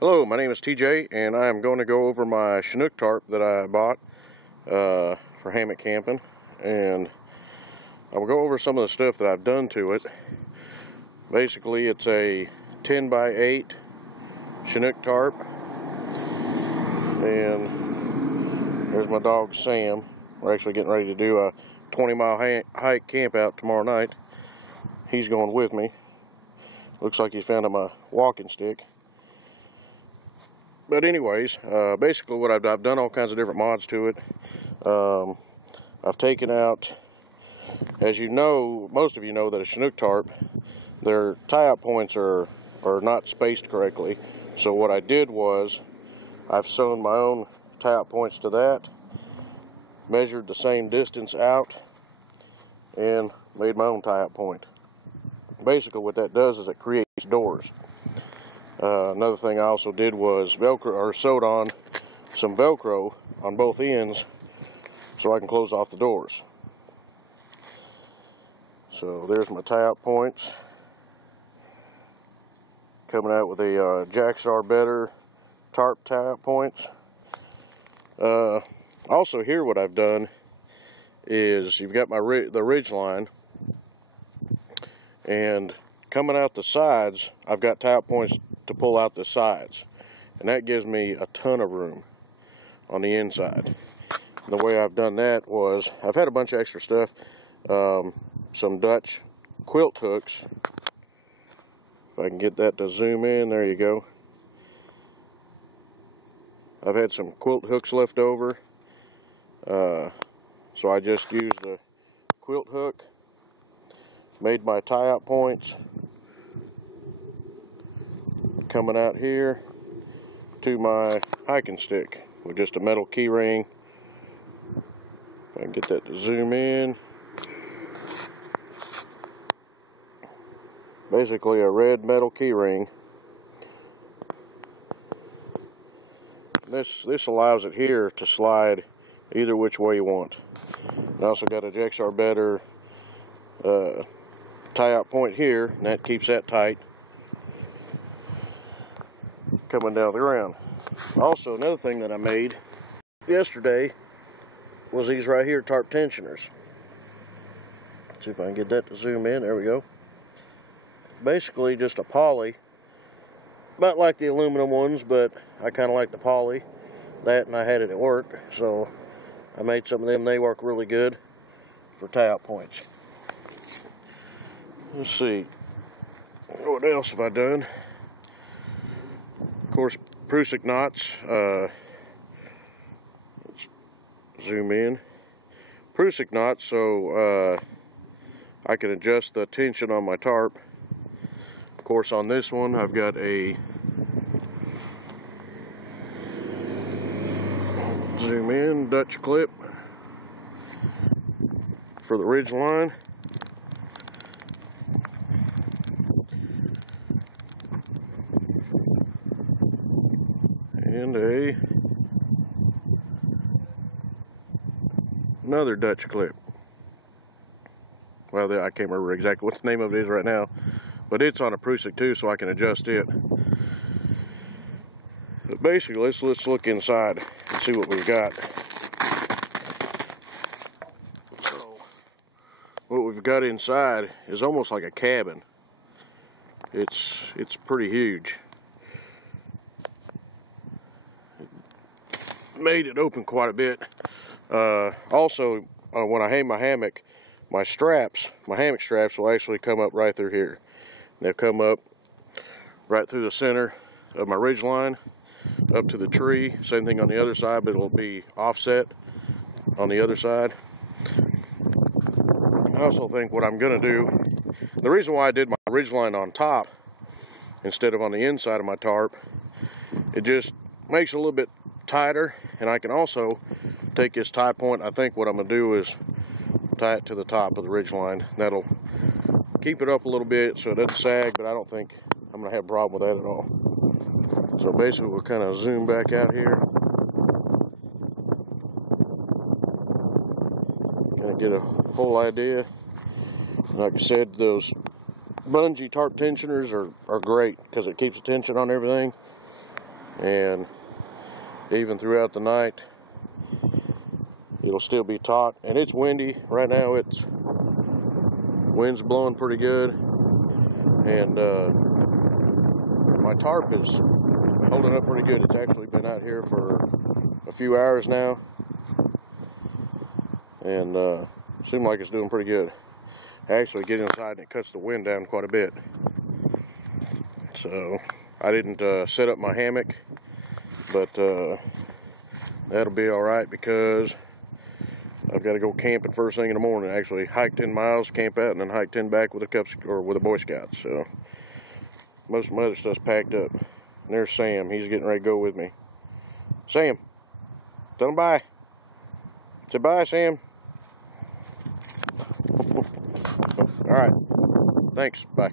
Hello, my name is TJ, and I am going to go over my Chinook Tarp that I bought for hammock camping, and I will go over some of the stuff that I've done to it. Basically, it's a 10 by 8 Chinook Tarp, and there's my dog Sam. We're actually getting ready to do a 20-mile hike camp out tomorrow night. He's going with me. Looks like he's found my walking stick. But anyways, basically what I've done all kinds of different mods to it. I've taken out, as you know, most of you know that a Chinook Tarp, their tie-out points are not spaced correctly. So what I did was, I've sewn my own tie-out points to that, measured the same distance out, and made my own tie-out point. Basically what that does is it creates doors. Another thing I also did was sewed on some Velcro on both ends so I can close off the doors. So there's my tie-out points. Coming out with a Jackstar Better tarp tie-out points. Also here what I've done is you've got the ridge line, and coming out the sides I've got tie-out points to pull out the sides, and that gives me a ton of room on the inside. And the way I've done that was I've had a bunch of extra stuff, some Dutch quilt hooks. If I can get that to zoom in, there you go. I've had some quilt hooks left over, so I just used the quilt hook, made my tie-out points coming out here to my hiking stick with just a metal key ring. If I can get that to zoom in. Basically a red metal key ring. This allows it here to slide either which way you want. I also got a Jackstar Better tie-out point here, and that keeps that tight coming down the ground. Also, another thing that I made yesterday was these right here, tarp tensioners. See if I can get that to zoom in. There we go. Basically just a poly, about like the aluminum ones, but I kind of like the poly. That, and I had it at work, so I made some of them. They work really good for tie-out points. Let's see, what else have I done? Of course, Prusik knots. Let's zoom in. Prusik knots, so I can adjust the tension on my tarp. Of course, on this one, I've got a zoom in Dutch clip for the ridge line. And another Dutch clip. Well, I can't remember exactly what the name of it is right now, but it's on a Prusik too, so I can adjust it. But basically, let's look inside and see what we've got. So, what we've got inside is almost like a cabin. It's pretty huge. Made it open quite a bit. Also, when I hang my hammock, my hammock straps will actually come up right through here. They'll come up right through the center of my ridge line, up to the tree. Same thing on the other side, but it'll be offset on the other side. I also think what I'm gonna do, the reason why I did my ridge line on top instead of on the inside of my tarp, it just makes it a little bit tighter, and I can also take this tie point. I think what I'm gonna do is tie it to the top of the ridge line. That'll keep it up a little bit so it doesn't sag, but I don't think I'm gonna have a problem with that at all. So basically we'll kind of zoom back out here, kind of get a whole idea. Like I said, those bungee tarp tensioners are great because it keeps the tension on everything. and even throughout the night it'll still be taut. And it's windy right now. It's wind's blowing pretty good, and my tarp is holding up pretty good. It's actually been out here for a few hours now, and seems like it's doing pretty good. I actually get inside and it cuts the wind down quite a bit. So I didn't set up my hammock, but that'll be all right because I've got to go camping first thing in the morning. I actually hike 10 miles, camp out, and then hike 10 back with a with a Boy Scout. So most of my other stuff's packed up. And there's Sam. He's getting ready to go with me. Sam, tell him bye. Say bye, Sam. All right. Thanks. Bye.